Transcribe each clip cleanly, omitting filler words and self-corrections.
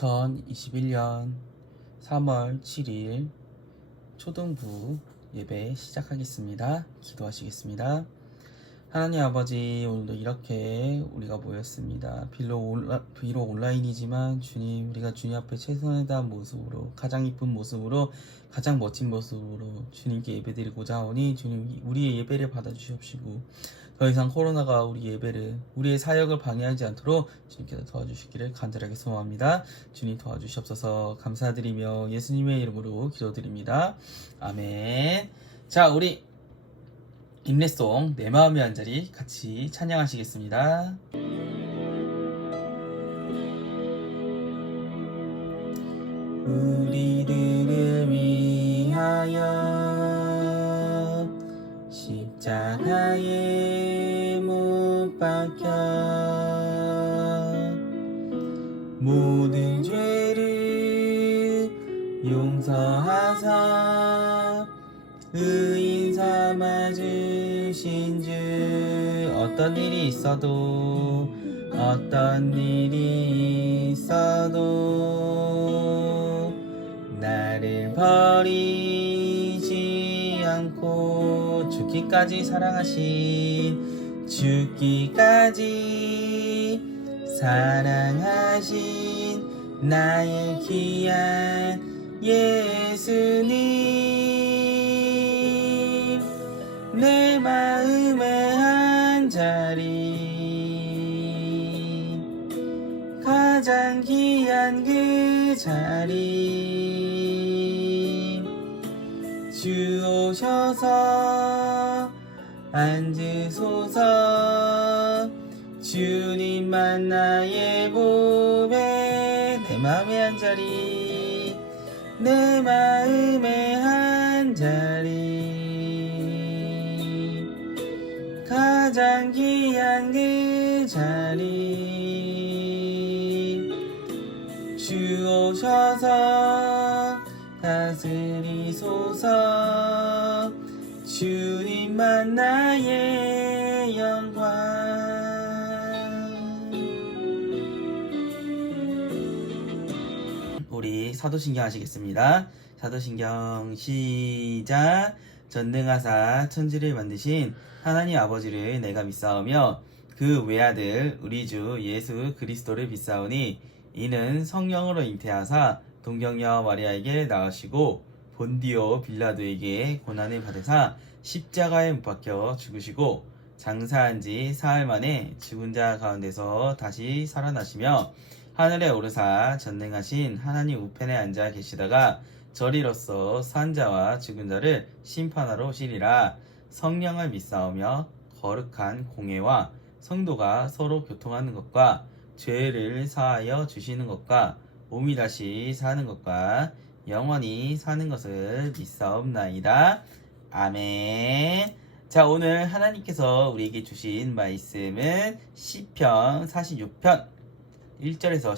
2021년 3월 7일 초등부 예배 시작하겠습니다. 기도하시겠습니다. 하나님 아버지, 오늘도 이렇게 우리가 모였습니다. 비록 온라인이지만 주님, 우리가 주님 앞에 최선을 다한 모습으로, 가장 이쁜 모습으로, 가장 멋진 모습으로 주님께 예배드리고자 하오니 주님, 우리의 예배를 받아주시옵시고 더 이상 코로나가 우리의 사역을 방해하지 않도록 주님께서 도와주시기를 간절하게 소원합니다. 주님 도와주시옵소서. 감사드리며 예수님의 이름으로 기도드립니다. 아멘. 자, 우리 임례송 내 마음의 한 자리 같이 찬양하시겠습니다. 우리들을 위하여 십자가에 못 박혀 모든 죄를 용서하사 의인 삼아 주신 주. 어떤 일이 있어도 나를 버리지 않고 죽기까지 사랑하신 나의 귀한 예수님, 내 마음의 한 자리, 가장 귀한 그 자리, 주 오셔서 앉으소서. 주님만 나의 보배. 내 마음의 한 자리, 내 마음의 한 자리, 가장 귀한 그 자리, 주 오셔서 다스리소서. 주님만 나의 영광. 우리 사도신경 하시겠습니다. 사도신경 시작. 전능하사 천지를 만드신 하나님 아버지를 내가 믿사오며 그 외아들 우리 주 예수 그리스도를 믿사오니 이는 성령으로 잉태하사 동정녀 마리아에게 낳으시고 본디오 빌라도에게 고난을 받으사 십자가에 못 박혀 죽으시고 장사한 지 사흘 만에 죽은 자 가운데서 다시 살아나시며 하늘에 오르사 전능하신 하나님 우편에 앉아 계시다가 저리로서 산 자와 죽은 자를 심판하러 오시리라. 성령을 믿사오며 거룩한 공회와 성도가 서로 교통하는 것과 죄를 사하여 주시는 것과 몸이 다시 사는 것과 영원히 사는 것을 믿사옵나이다. 아멘. 자, 오늘 하나님께서 우리에게 주신 말씀은 시편 46편 1절에서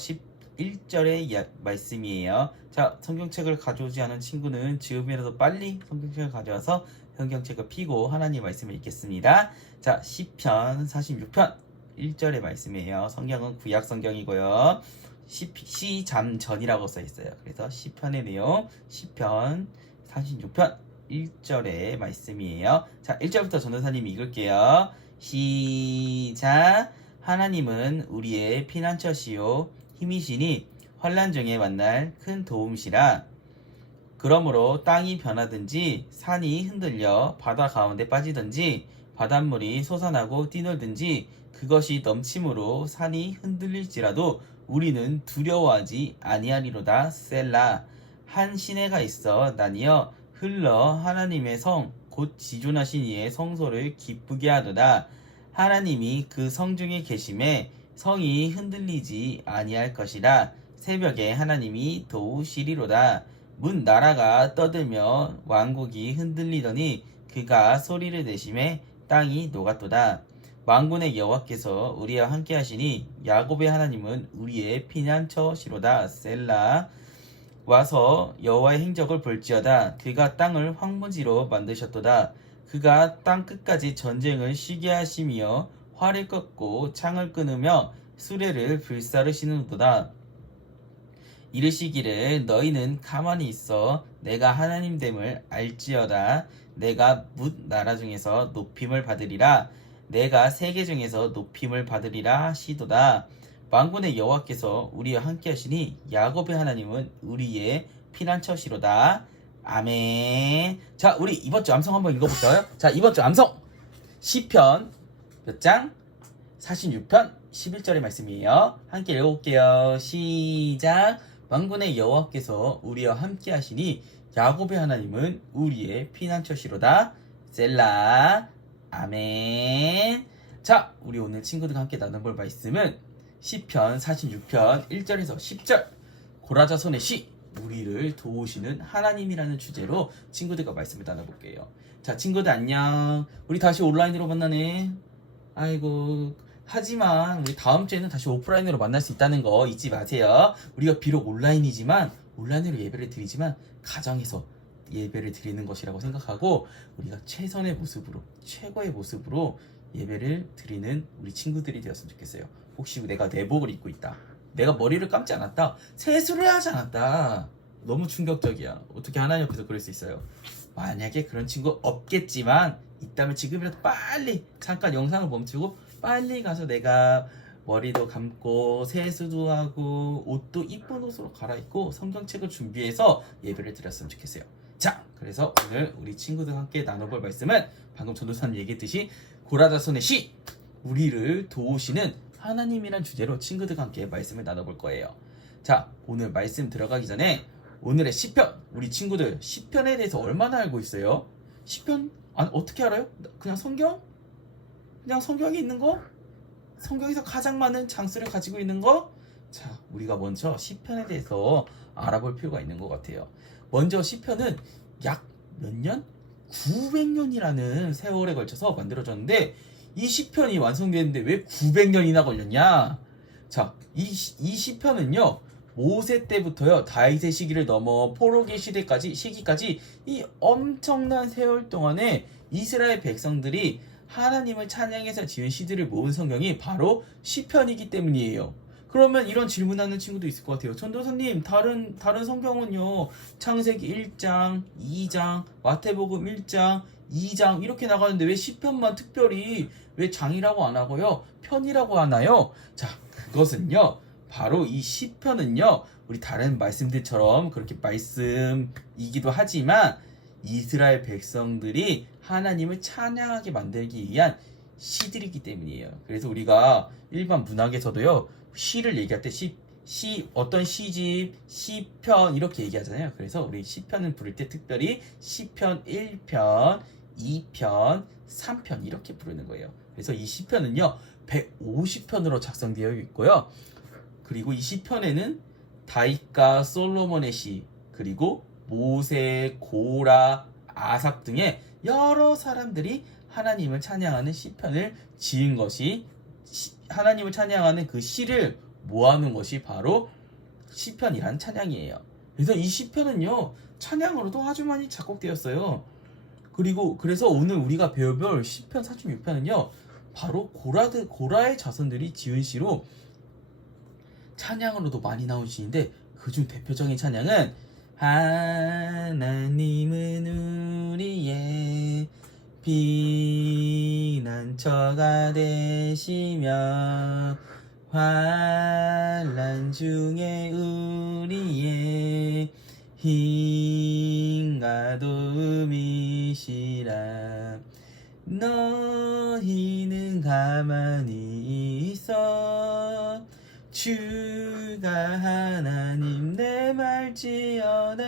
11절의 말씀이에요. 자, 성경책을 가져오지 않은 친구는 지금이라도 빨리 성경책을 가져와서 성경책을 펴고 하나님 말씀을 읽겠습니다. 자, 시편 46편 1절의 말씀이에요. 성경은 구약 성경이고요. 시잠전이라고 써있어요. 그래서 시편의 내용, 시편 46편 1절의 말씀이에요. 자, 1절부터 전도사님이 읽을게요. 시작. 하나님은 우리의 피난처시요 힘이시니 환난 중에 만날 큰 도움이시라. 그러므로 땅이 변하든지 산이 흔들려 바다 가운데 빠지든지 바닷물이 솟아나고 뛰놀든지 그것이 넘침으로 산이 흔들릴지라도 우리는 두려워하지 아니하리로다. 셀라. 한 시내가 있어 나뉘어 흘러 하나님의 성 곧 지존하신 이의 성소를 기쁘게 하도다. 하나님이 그 성 중에 계심에 성이 흔들리지 아니할 것이라. 새벽에 하나님이 도우시리로다. 문 나라가 떠들며 왕국이 흔들리더니 그가 소리를 내심에 땅이 녹았도다. 만군의 여호와께서 우리와 함께 하시니 야곱의 하나님은 우리의 피난처시로다. 셀라. 와서 여호와의 행적을 볼지어다. 그가 땅을 황무지로 만드셨도다. 그가 땅 끝까지 전쟁을 쉬게 하시며 활을 꺾고 창을 끊으며 수레를 불사르시는도다. 이르시기를 너희는 가만히 있어 내가 하나님됨을 알지어다. 내가 뭇 나라 중에서 높임을 받으리라. 내가 세계 중에서 높임을 받으리라 하시도다. 만군의 여호와께서 우리와 함께 하시니 야곱의 하나님은 우리의 피난처시로다. 아멘. 자, 우리 이번 주 암송 한번 읽어볼까요? 자, 이번 주 암송 시편 몇 장? 46편 11절의 말씀이에요. 함께 읽어볼게요. 시작. 만군의 여호와께서 우리와 함께 하시니 야곱의 하나님은 우리의 피난처시로다. 셀라. 아멘. 자, 우리 오늘 친구들과 함께 나눠볼 말씀은 시편 46편 1절에서 10절 고라자손의 시 우리를 도우시는 하나님이라는 주제로 친구들과 말씀을 나눠볼게요. 자, 친구들 안녕. 우리 다시 온라인으로 만나네. 아이고, 하지만 우리 다음 주에는 다시 오프라인으로 만날 수 있다는 거 잊지 마세요. 우리가 비록 온라인이지만 온라인으로 예배를 드리지만 가정에서 예배를 드리는 것이라고 생각하고 우리가 최선의 모습으로 최고의 모습으로 예배를 드리는 우리 친구들이 되었으면 좋겠어요. 혹시 내가 내복을 입고 있다, 내가 머리를 감지 않았다, 세수를 하지 않았다, 너무 충격적이야. 어떻게 하나님 옆에서 그럴 수 있어요? 만약에 그런 친구 없겠지만 있다면 지금이라도 빨리 잠깐 영상을 멈추고 빨리 가서 내가 머리도 감고 세수도 하고 옷도 이쁜 옷으로 갈아입고 성경책을 준비해서 예배를 드렸으면 좋겠어요. 자, 그래서 오늘 우리 친구들과 함께 나눠볼 말씀은 방금 전도사님 얘기했듯이 고라자손의 시 우리를 도우시는 하나님이란 주제로 친구들과 함께 말씀을 나눠볼 거예요. 자, 오늘 말씀 들어가기 전에 오늘의 시편, 우리 친구들 시편에 대해서 얼마나 알고 있어요? 시편 어떻게 알아요? 그냥 성경? 그냥 성경에 있는 거? 성경에서 가장 많은 장수를 가지고 있는 거? 자, 우리가 먼저 시편에 대해서 알아볼 필요가 있는 것 같아요. 먼저 시편은 약 몇 년? 900년이라는 세월에 걸쳐서 만들어졌는데 이 시편이 완성되는데 왜 900년이나 걸렸냐? 자, 이 시편은요 모세 때부터요 다윗의 시기를 넘어 포로기 시기까지 이 엄청난 세월 동안에 이스라엘 백성들이 하나님을 찬양해서 지은 시들을 모은 성경이 바로 시편이기 때문이에요. 그러면 이런 질문하는 친구도 있을 것 같아요. 전도사님, 다른 성경은요 창세기 1장, 2장, 마태복음 1장, 2장 이렇게 나가는데 왜 시편만 특별히 왜 장이라고 안 하고요 편이라고 하나요? 자, 그것은요 바로 이 시편은요 우리 다른 말씀들처럼 그렇게 말씀이기도 하지만 이스라엘 백성들이 하나님을 찬양하게 만들기 위한 시들이기 때문이에요. 그래서 우리가 일반 문학에서도요 시를 얘기할 때 어떤 시집, 시편 이렇게 얘기하잖아요. 그래서 우리 시편을 부를 때 특별히 시편 1편, 2편, 3편 이렇게 부르는 거예요. 그래서 이 시편은요 150편으로 작성되어 있고요. 그리고 이 시편에는 다윗과 솔로몬의 시, 그리고 모세, 고라, 아삽 등의 여러 사람들이 하나님을 찬양하는 시편을 지은 것이 하나님을 찬양하는 그 시를 모아놓은 것이 바로 시편이란 찬양이에요. 그래서 이 시편은요 찬양으로도 아주 많이 작곡되었어요. 그래서 오늘 우리가 배워볼 시편 46편은요 바로 고라의 자손들이 지은 시로 찬양으로도 많이 나온 시인데 그중 대표적인 찬양은 하나님은 우리의 피난처가 되시며 환난 중에 우리의 힘과 도움이시라. 너희는 가만히 있어 주가 하나님 내 말지어다.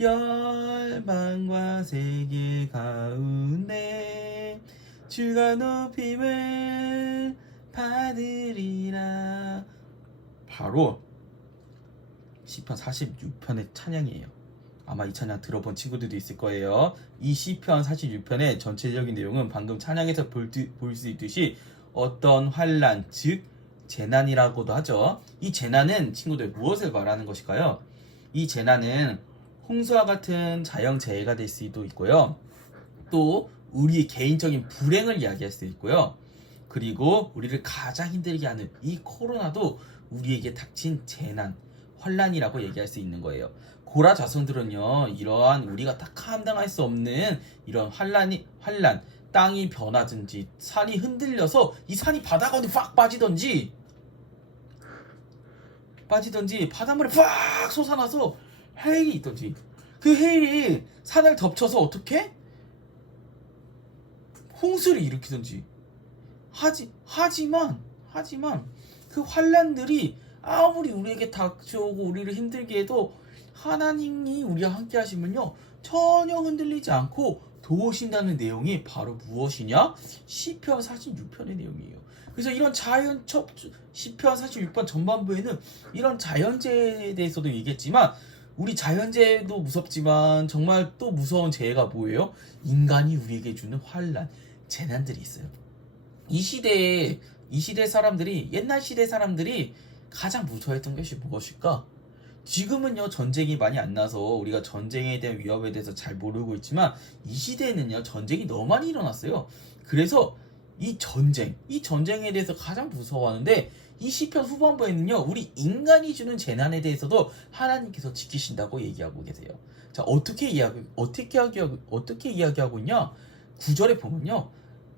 열방과 세계 가운데 주가 높임을 받으리라. 바로 시편 46편의 찬양이에요. 아마 이 찬양 들어본 친구들도 있을 거예요. 이 시편 46편의 전체적인 내용은 방금 찬양에서 볼 수 있듯이 어떤 환난, 즉 재난이라고도 하죠. 이 재난은 친구들 무엇을 말하는 것일까요? 이 재난은 홍수와 같은 자연재해가 될 수도 있고요. 또 우리의 개인적인 불행을 이야기할 수 있고요. 그리고 우리를 가장 힘들게 하는 이 코로나도 우리에게 닥친 재난, 환란이라고 얘기할 수 있는 거예요. 고라 자손들은요, 이러한 우리가 다 감당할 수 없는 이런 환란, 땅이 변하든지 산이 흔들려서 이 산이 바다가운데 팍 빠지든지 바닷물에 팍 솟아나서 해일이 있든지 그 해일이 산을 덮쳐서 어떻게 홍수를 일으키든지 하지만 그 환란들이 아무리 우리에게 닥쳐오고 우리를 힘들게 해도 하나님이 우리와 함께 하시면요 전혀 흔들리지 않고 도우신다는 내용이 바로 무엇이냐? 시편 46편의 내용이에요. 그래서 이런 시편 46편 전반부에는 이런 자연재해에 대해서도 얘기했지만 우리 자연재해도 무섭지만 정말 또 무서운 재해가 뭐예요? 인간이 우리에게 주는 환란, 재난들이 있어요. 이 시대 사람들이, 옛날 시대 사람들이 가장 무서워했던 것이 무엇일까? 지금은요 전쟁이 많이 안 나서 우리가 전쟁에 대한 위협에 대해서 잘 모르고 있지만 이 시대에는요 전쟁이 너무 많이 일어났어요. 그래서 이 전쟁에 대해서 가장 무서워하는데 이 시편 후반부에는요 우리 인간이 주는 재난에 대해서도 하나님께서 지키신다고 얘기하고 계세요. 자, 어떻게 이야기하고 있냐? 9절에 보면요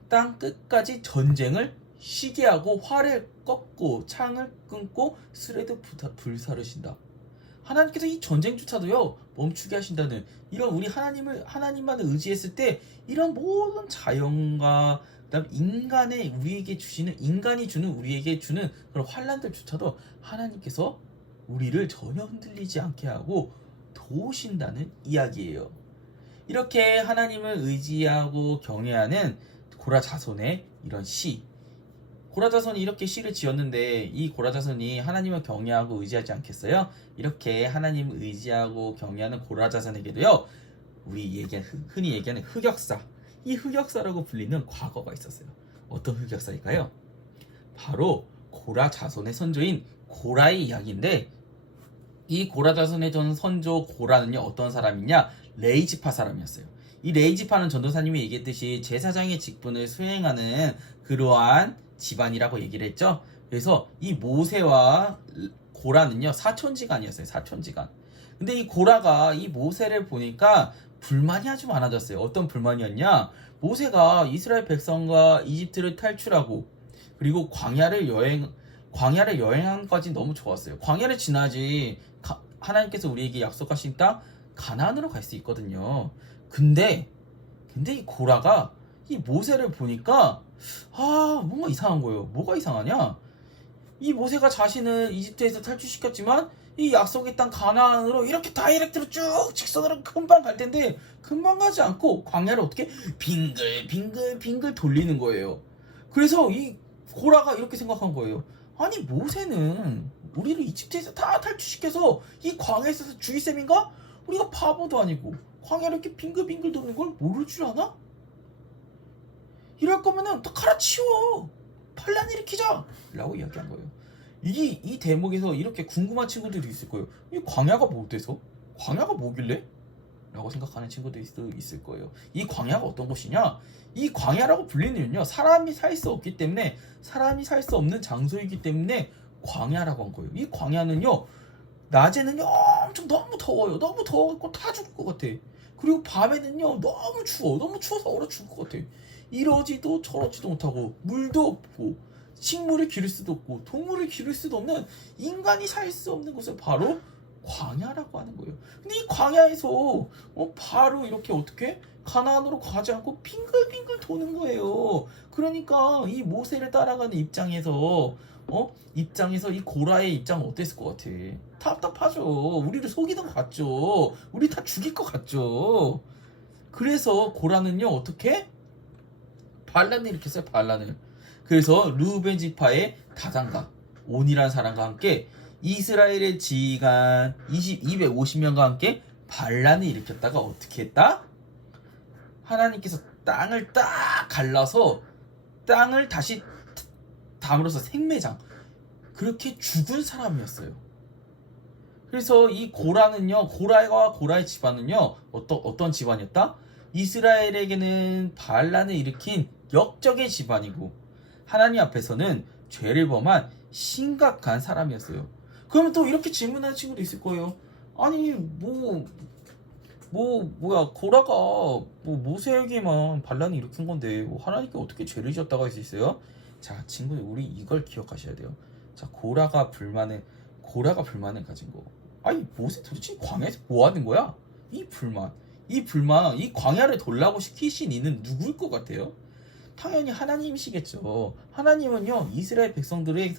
땅 끝까지 전쟁을 쉬게 하고 활을 꺾고 창을 끊고 수레도 불사르신다. 하나님께서 이 전쟁조차도요 멈추게 하신다는 이런 우리 하나님만을 의지했을 때 이런 모든 자연과 그다음 인간이 주는 우리에게 주는 그런 환란들조차도 하나님께서 우리를 전혀 흔들리지 않게 하고 도우신다는 이야기예요. 이렇게 하나님을 의지하고 경외하는 고라 자손의 이런 고라 자손이 이렇게 시를 지었는데 이 고라 자손이 하나님을 경외하고 의지하지 않겠어요? 이렇게 하나님을 의지하고 경외하는 고라 자손에게도요 우리 흔히 얘기하는 흑역사, 이 흑역사라고 불리는 과거가 있었어요. 어떤 흑역사일까요? 바로 고라 자손의 선조인 고라의 이야기인데 이 고라 자손의 선조 고라는요 어떤 사람이냐? 레이지파 사람이었어요. 이 레이지파는 전도사님이 얘기했듯이 제사장의 직분을 수행하는 그러한 집안이라고 얘기를 했죠. 그래서 이 모세와 고라는요 사촌지간이었어요. 사촌지간. 근데 이 고라가 이 모세를 보니까 불만이 아주 많아졌어요. 어떤 불만이었냐? 모세가 이스라엘 백성과 이집트를 탈출하고 그리고 광야를 여행한 것까지 너무 좋았어요. 광야를 지나지 하나님께서 우리에게 약속하신 땅 가나안으로 갈 수 있거든요. 근데 이 고라가 이 모세를 보니까 뭔가 이상한 거예요. 뭐가 이상하냐? 이 모세가 자신을 이집트에서 탈출시켰지만 이 약속의 땅 가나안으로 이렇게 다이렉트로 쭉 직선으로 금방 갈 텐데 금방 가지 않고 광야를 어떻게 빙글 돌리는 거예요. 그래서 이 고라가 이렇게 생각한 거예요. 아니 모세는 우리를 이집트에서 다 탈출시켜서 이 광야에서 주의쌤인가? 우리가 바보도 아니고 광야를 이렇게 빙글 도는 걸 모를 줄 아나? 이럴 거면은 다 갈아치워 반란 일으키자 라고 이야기한 거예요. 이 대목에서 이렇게 궁금한 친구들이 있을 거예요. 이 광야가 뭐 돼서? 광야가 뭐길래? 라고 생각하는 친구들이 있을 거예요. 이 광야가 어떤 곳이냐? 이 광야라고 불리는 이유는요 사람이 살 수 없기 때문에, 사람이 살 수 없는 장소이기 때문에 광야라고 한 거예요. 이 광야는요 낮에는요 엄청 너무 더워요. 너무 더워갖고 다 죽을 것 같아. 그리고 밤에는요 너무 추워서 얼어 죽을 것 같아. 이러지도 저러지도 못하고 물도 없고 식물을 기를 수도 없고 동물을 기를 수도 없는 인간이 살 수 없는 곳을 바로 광야라고 하는 거예요. 근데 이 광야에서 바로 이렇게 어떻게 가나안으로 가지 않고 빙글빙글 도는 거예요. 그러니까 이 모세를 따라가는 입장에서 이 고라의 입장은 어땠을 것 같아? 답답하죠. 우리를 속이는 것 같죠. 우리 다 죽일 것 같죠. 그래서 고라는요 어떻게? 반란을 일으켰어요. 반란을. 그래서 르우벤 지파의 다장가 온이라는 사람과 함께 이스라엘의 지휘관 250명과 함께 반란을 일으켰다가 어떻게 했다? 하나님께서 땅을 딱 갈라서 땅을 다시 담으로써 생매장 그렇게 죽은 사람이었어요. 그래서 이 고라는요 고라와 고라의 집안은요 어떤 집안이었다? 이스라엘에게는 반란을 일으킨 역적의 집안이고 하나님 앞에서는 죄를 범한 심각한 사람이었어요. 그러면 또 이렇게 질문하는 친구도 있을 거예요. 아니 뭐야 고라가 뭐 모세에게만 반란을 일으킨 건데 뭐 하나님께 어떻게 죄를 지었다고 할 수 있어요? 자 친구들 우리 이걸 기억하셔야 돼요. 자 고라가 불만을 가진 거. 아니 모세 도대체 광야에서 뭐 하는 거야? 이 불만 이 광야를 돌라고 시키신 이는 누구일 것 같아요? 당연히 하나님이시겠죠. 하나님은요 이스라엘 백성들을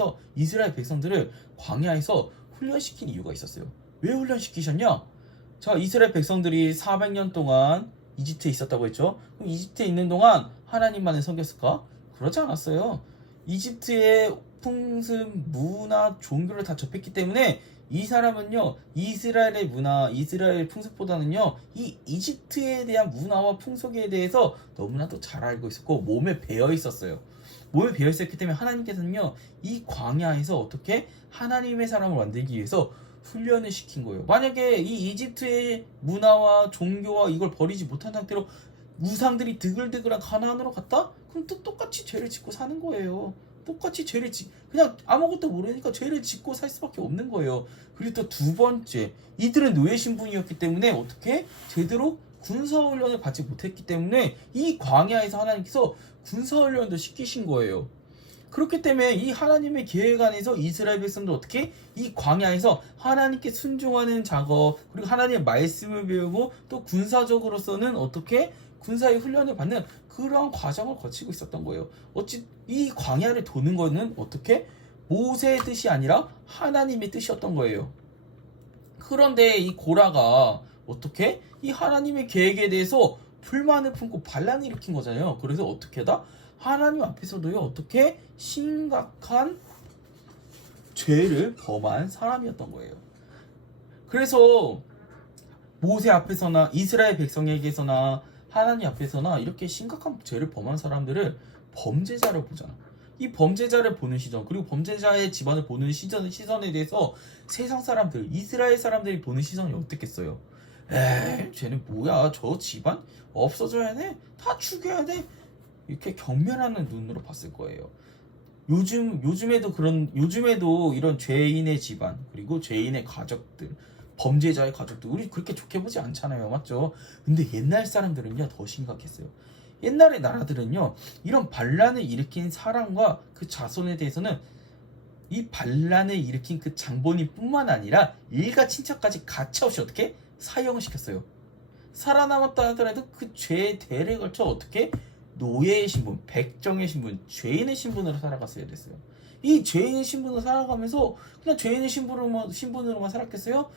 광야에서 훈련시킨 이유가 있었어요. 왜 훈련시키셨냐? 자 이스라엘 백성들이 400년 동안 이집트에 있었다고 했죠. 그럼 이집트에 있는 동안 하나님만을 섬겼을까? 그러지 않았어요. 이집트의 풍습, 문화, 종교를 다 접했기 때문에 이 사람은요 이스라엘의 문화, 이스라엘 풍습보다는요 이 이집트에 대한 문화와 풍속에 대해서 너무나도 잘 알고 있었고 몸에 배어 있었어요. 몸에 배어 있었기 때문에 하나님께서는요 이 광야에서 어떻게 하나님의 사람을 만들기 위해서 훈련을 시킨 거예요. 만약에 이 이집트의 문화와 종교와 이걸 버리지 못한 상태로 우상들이 드글드글한 가나안으로 갔다? 그럼 또 똑같이 죄를 짓고 사는 거예요. 똑같이 그냥 아무것도 모르니까 죄를 짓고 살 수밖에 없는 거예요. 그리고 또 두 번째, 이들은 노예 신분이었기 때문에 어떻게 제대로 군사훈련을 받지 못했기 때문에 이 광야에서 하나님께서 군사훈련도 시키신 거예요. 그렇기 때문에 이 하나님의 계획 안에서 이스라엘 백성도 어떻게 이 광야에서 하나님께 순종하는 작업, 그리고 하나님의 말씀을 배우고 또 군사적으로서는 어떻게 군사의 훈련을 받는 그런 과정을 거치고 있었던 거예요. 어찌 이 광야를 도는 거는 어떻게 모세의 뜻이 아니라 하나님의 뜻이었던 거예요. 그런데 이 고라가 어떻게 이 하나님의 계획에 대해서 불만을 품고 반란을 일으킨 거잖아요. 그래서 어떻게다 하나님 앞에서도요 어떻게 심각한 죄를 범한 사람이었던 거예요. 그래서 모세 앞에서나 이스라엘 백성에게서나 하나님 앞에서나 이렇게 심각한 죄를 범한 사람들을 범죄자로 보잖아. 이 범죄자를 보는 시선, 그리고 범죄자의 집안을 보는 시선에 대해서 세상 사람들, 이스라엘 사람들이 보는 시선이 어떻겠어요? 에이, 쟤는 뭐야? 저 집안 없어져야 돼? 다 죽여야 돼? 이렇게 경멸하는 눈으로 봤을 거예요. 요즘에도 이런 죄인의 집안, 그리고 죄인의 가족들, 범죄자의 가족들, 우리 그렇게 좋게 보지 않잖아요. 맞죠? 근데 옛날 사람들은요, 더 심각했어요. 옛날의 나라들은요, 이런 반란을 일으킨 사람과 그 자손에 대해서는 이 반란을 일으킨 그 장본인뿐만 아니라 일가 친척까지 가차없이 어떻게 사형을 시켰어요. 살아남았다 하더라도 그 죄의 대를 걸쳐 어떻게 노예의 신분, 백정의 신분, 죄인의 신분으로 살아갔어야 됐어요. 이 죄인의 신분으로 살아가면서 그냥 죄인의 신분으로만 살았겠어요?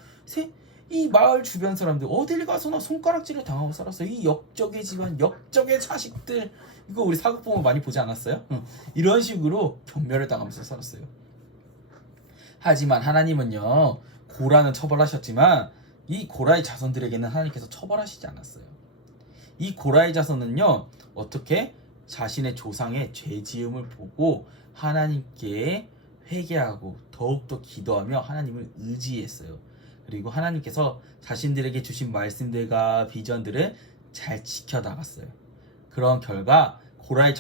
이 마을 주변 사람들 어딜 가서나 손가락질을 당하고 살았어요. 이 역적의 집안, 역적의 자식들, 이거 우리 사극 보면 많이 보지 않았어요? 이런 식으로 경멸을 당하면서 살았어요. 하지만 하나님은요, 고라는 처벌하셨지만 이 고라의 자손들에게는 하나님께서 처벌하시지 않았어요. 이 고라의 자손은요, 어떻게 자신의 조상의 죄지음을 보고 하나님께 회개하고 더욱더 기도하며 하나님을 의지했어요. 그리고 하나님께서 자신들에게 주신 말씀들과 비전들을 잘 지켜나갔어요. 그런 결과 고라의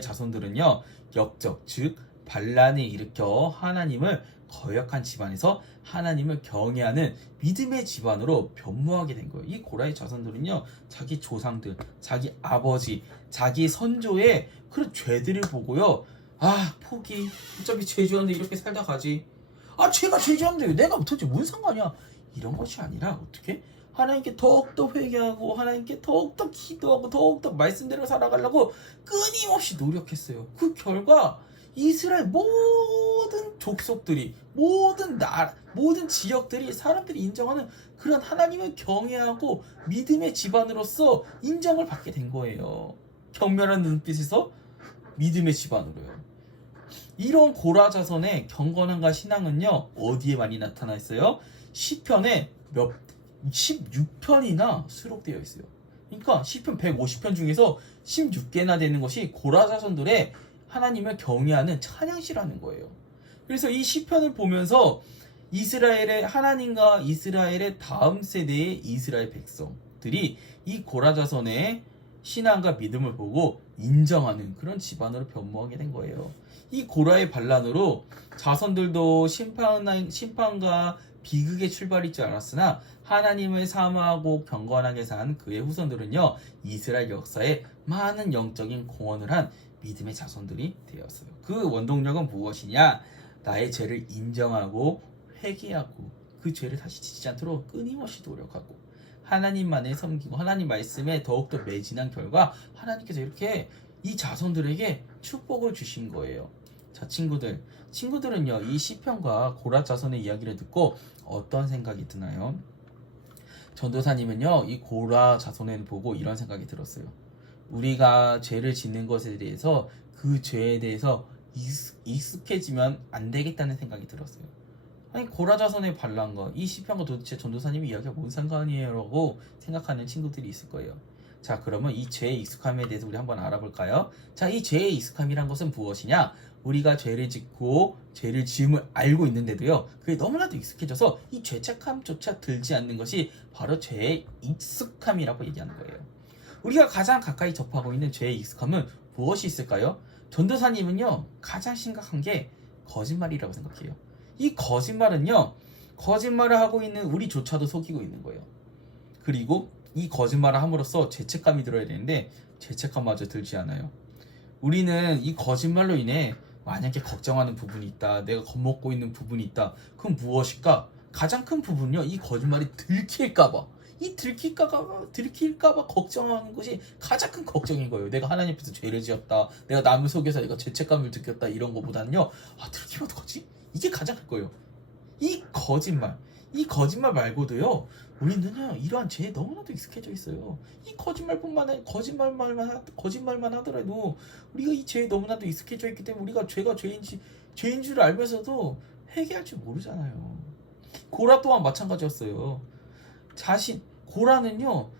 자손들은요, 역적, 즉 반란을 일으켜 하나님을 거역한 집안에서 하나님을 경외하는 믿음의 집안으로 변모하게 된 거예요. 이 고라의 자손들은요, 자기 조상들, 자기 아버지, 자기 선조의 그런 죄들을 보고요, 아, 포기. 어차피 죄 지었는데 이렇게 살다 가지. 아, 죄가 죄 지었는데 내가 도대체 뭔 상관이야. 이런 것이 아니라 어떻게 하나님께 더욱더 회개하고 하나님께 더욱더 기도하고 더욱더 말씀대로 살아가려고 끊임없이 노력했어요. 그 결과 이스라엘 모든 족속들이, 모든 지역들이, 사람들이 인정하는 그런 하나님을 경외하고 믿음의 집안으로서 인정을 받게 된 거예요. 경멸한 눈빛에서 믿음의 집안으로요. 이런 고라 자손의 경건함과 신앙은요, 어디에 많이 나타나 있어요? 시편에 16편이나 수록되어 있어요. 그러니까 시편 150편 중에서 16개나 되는 것이 고라 자손들의 하나님을 경외하는 찬양시라는 거예요. 그래서 이 시편을 보면서 이스라엘의 하나님과 이스라엘의 다음 세대의 이스라엘 백성들이 이 고라 자손의 신앙과 믿음을 보고 인정하는 그런 집안으로 변모하게 된 거예요. 이 고라의 반란으로 자손들도 심판과 비극의 출발일 줄 알았으나 하나님을 사모하고 경건하게 산 그의 후손들은요, 이스라엘 역사에 많은 영적인 공헌을 한 믿음의 자손들이 되었어요. 그 원동력은 무엇이냐? 나의 죄를 인정하고 회개하고 그 죄를 다시 짓지 않도록 끊임없이 노력하고 하나님만을 섬기고 하나님 말씀에 더욱더 매진한 결과 하나님께서 이렇게 이 자손들에게 축복을 주신 거예요. 자, 친구들은요, 이 시편과 고라 자손의 이야기를 듣고 어떤 생각이 드나요? 전도사님은요, 이 고라 자손을 보고 이런 생각이 들었어요. 우리가 죄를 짓는 것에 대해서 그 죄에 대해서 익숙해지면 안 되겠다는 생각이 들었어요. 아니, 고라 자손의 반란과 이 시편과 도대체 전도사님의 이야기가 뭔 상관이에요? 라고 생각하는 친구들이 있을 거예요. 자, 그러면 이 죄의 익숙함에 대해서 우리 한번 알아볼까요? 자, 이 죄의 익숙함이란 것은 무엇이냐? 우리가 죄를 짓고 죄를 지음을 알고 있는데도요, 그게 너무나도 익숙해져서 이 죄책감조차 들지 않는 것이 바로 죄의 익숙함이라고 얘기하는 거예요. 우리가 가장 가까이 접하고 있는 죄의 익숙함은 무엇이 있을까요? 전도사님은요, 가장 심각한 게 거짓말이라고 생각해요. 이 거짓말은요, 거짓말을 하고 있는 우리조차도 속이고 있는 거예요. 그리고 이 거짓말을 함으로써 죄책감이 들어야 되는데 죄책감마저 들지 않아요. 우리는 이 거짓말로 인해 만약에 걱정하는 부분이 있다, 내가 겁먹고 있는 부분이 있다, 그럼 무엇일까? 가장 큰 부분은요, 이 거짓말이 들킬까봐, 들킬까봐 걱정하는 것이 가장 큰 걱정인 거예요. 내가 하나님 앞에서 죄를 지었다, 내가 남을 속여서 내가 죄책감을 느꼈다, 이런 것보다는요, 들키면 어떡하지? 이게 가장 클 거예요. 이 거짓말 말고도요, 우리는요, 이러한 죄에 너무나도 익숙해져 있어요. 이 거짓말만 하더라도 우리가 이 죄에 너무나도 익숙해져 있기 때문에 우리가 죄가 죄인 줄 알면서도 회개할 줄 모르잖아요. 고라 또한 마찬가지였어요. 고라는요,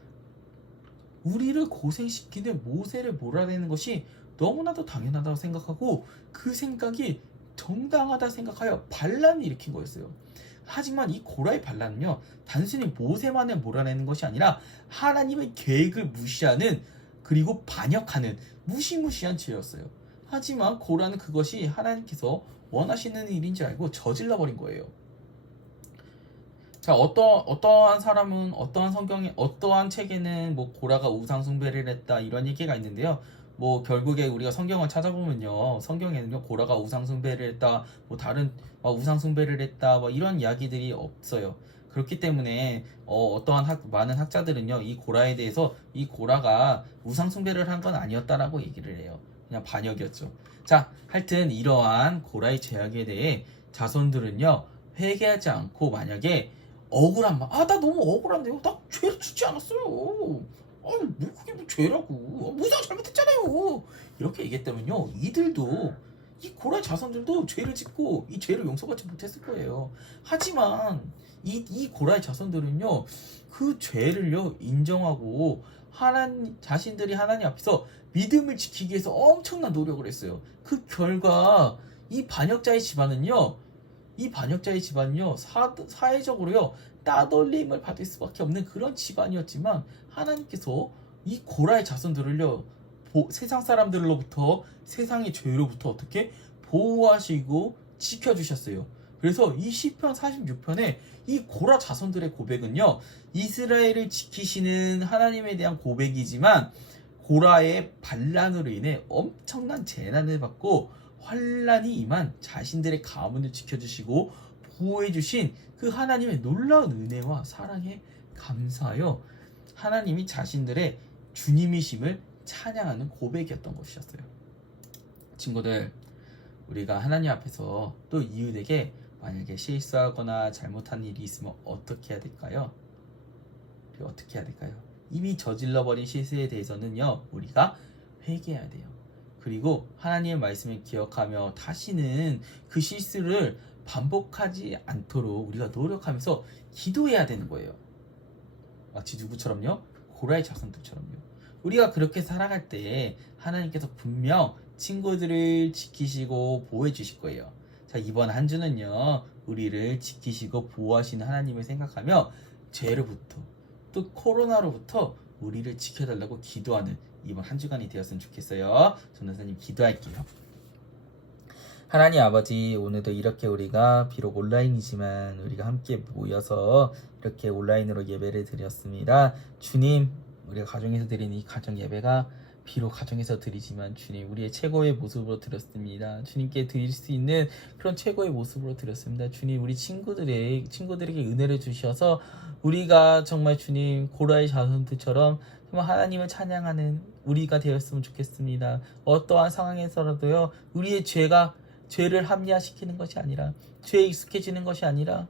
우리를 고생시키는 모세를 몰아내는 것이 너무나도 당연하다고 생각하고 그 생각이 정당하다 생각하여 반란을 일으킨 거였어요. 하지만 이 고라의 반란은요, 단순히 모세만을 몰아내는 것이 아니라 하나님의 계획을 무시하는, 그리고 반역하는 무시무시한 죄였어요. 하지만 고라는 그것이 하나님께서 원하시는 일인지 알고 저질러 버린 거예요. 자, 어떠한 사람은, 어떠한 성경에, 어떠한 책에는 뭐 고라가 우상 숭배를 했다, 이런 얘기가 있는데요. 뭐 결국에 우리가 성경을 찾아보면요, 성경에는요, 고라가 우상 숭배를 했다, 뭐 다른 우상 숭배를 했다, 뭐 이런 이야기들이 없어요. 그렇기 때문에 어떠한 많은 학자들은요, 이 고라에 대해서 이 고라가 우상 숭배를 한 건 아니었다라고 얘기를 해요. 그냥 반역이었죠. 자, 하여튼 이러한 고라의 죄악에 대해 자손들은요, 회개하지 않고 만약에 나 너무 억울한데요, 나 죄를 짓지 않았어요, 뭐 그게 뭐 죄라고, 모세가 잘못했잖아요, 이렇게 얘기했다면요, 이 고라의 자손들도 죄를 짓고 이 죄를 용서받지 못했을 거예요. 하지만 이 고라의 자손들은요, 그 죄를요 인정하고 자신들이 하나님 앞에서 믿음을 지키기 위해서 엄청난 노력을 했어요. 그 결과 이 반역자의 집안은요, 사회적으로요, 따돌림을 받을 수밖에 없는 그런 집안이었지만 하나님께서 이 고라의 자손들을요, 세상 사람들로부터, 세상의 죄로부터 어떻게 보호하시고 지켜주셨어요. 그래서 이 시편 46편에 이 고라 자손들의 고백은요, 이스라엘을 지키시는 하나님에 대한 고백이지만 고라의 반란으로 인해 엄청난 재난을 받고 환란이 임한 자신들의 가문을 지켜주시고 보호해주신 그 하나님의 놀라운 은혜와 사랑에 감사하여 하나님이 자신들의 주님이심을 찬양하는 고백이었던 것이었어요. 친구들, 우리가 하나님 앞에서 또 이웃에게 만약에 실수하거나 잘못한 일이 있으면 어떻게 해야 될까요? 이미 저질러버린 실수에 대해서는요, 우리가 회개해야 돼요. 그리고 하나님의 말씀을 기억하며 다시는 그 실수를 반복하지 않도록 우리가 노력하면서 기도해야 되는 거예요. 마치 누구처럼요? 고라의 자손들처럼요. 우리가 그렇게 살아갈 때 하나님께서 분명 친구들을 지키시고 보호해 주실 거예요. 자, 이번 한 주는요, 우리를 지키시고 보호하시는 하나님을 생각하며 죄로부터 또 코로나로부터 우리를 지켜달라고 기도하는 이번 한 주간이 되었으면 좋겠어요. 전도사님 기도할게요. 하나님 아버지, 오늘도 이렇게 우리가 비록 온라인이지만 우리가 함께 모여서 이렇게 온라인으로 예배를 드렸습니다. 주님, 우리가 가정에서 드리는 이 가정 예배가 비록 가정에서 드리지만 주님, 우리의 최고의 모습으로 드렸습니다. 주님께 드릴 수 있는 그런 최고의 모습으로 드렸습니다. 주님, 우리 친구들에게 은혜를 주셔서 우리가 정말 주님 고라의 자손들처럼 정말 하나님을 찬양하는 우리가 되었으면 좋겠습니다. 어떠한 상황에서라도요, 우리의 죄를 합리화시키는 것이 아니라, 죄에 익숙해지는 것이 아니라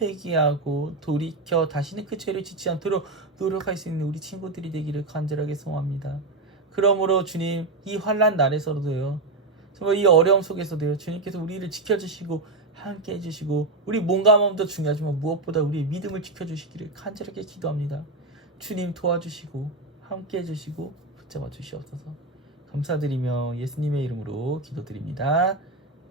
회개하고 돌이켜 다시는 그 죄를 짓지 않도록 노력할 수 있는 우리 친구들이 되기를 간절하게 소원합니다. 그러므로 주님, 이 환난 날에서도요, 정말 이 어려움 속에서도요, 주님께서 우리를 지켜주시고 함께 해주시고, 우리 몸과 마음도 중요하지만 무엇보다 우리의 믿음을 지켜주시기를 간절하게 기도합니다. 주님 도와주시고 함께 해주시고 붙잡아 주시옵소서. 감사드리며 예수님의 이름으로 기도드립니다.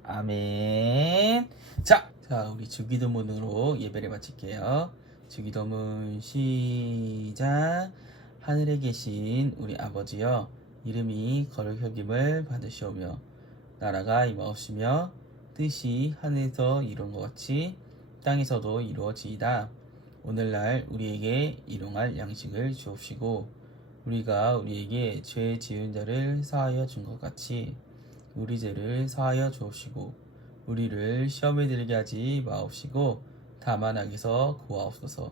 아멘. 자, 우리 주기도문으로 예배를 마칠게요. 주기도문 시작. 하늘에 계신 우리 아버지여, 이름이 거룩히 여김을 받으시오며 나라가 임하옵시며 뜻이 하늘에서 이룬 것 같이 땅에서도 이루어지이다. 오늘날 우리에게 일용할 양식을 주옵시고 우리가 우리에게 죄 지은 자를 사하여 준 것 같이 우리 죄를 사하여 주옵시고 우리를 시험에 들게 하지 마옵시고 다만 악에서 구하옵소서.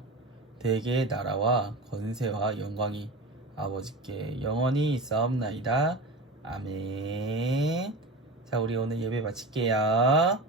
대개 나라와 권세와 영광이 아버지께 영원히 있사옵나이다. 아멘. 자, 우리 오늘 예배 마칠게요.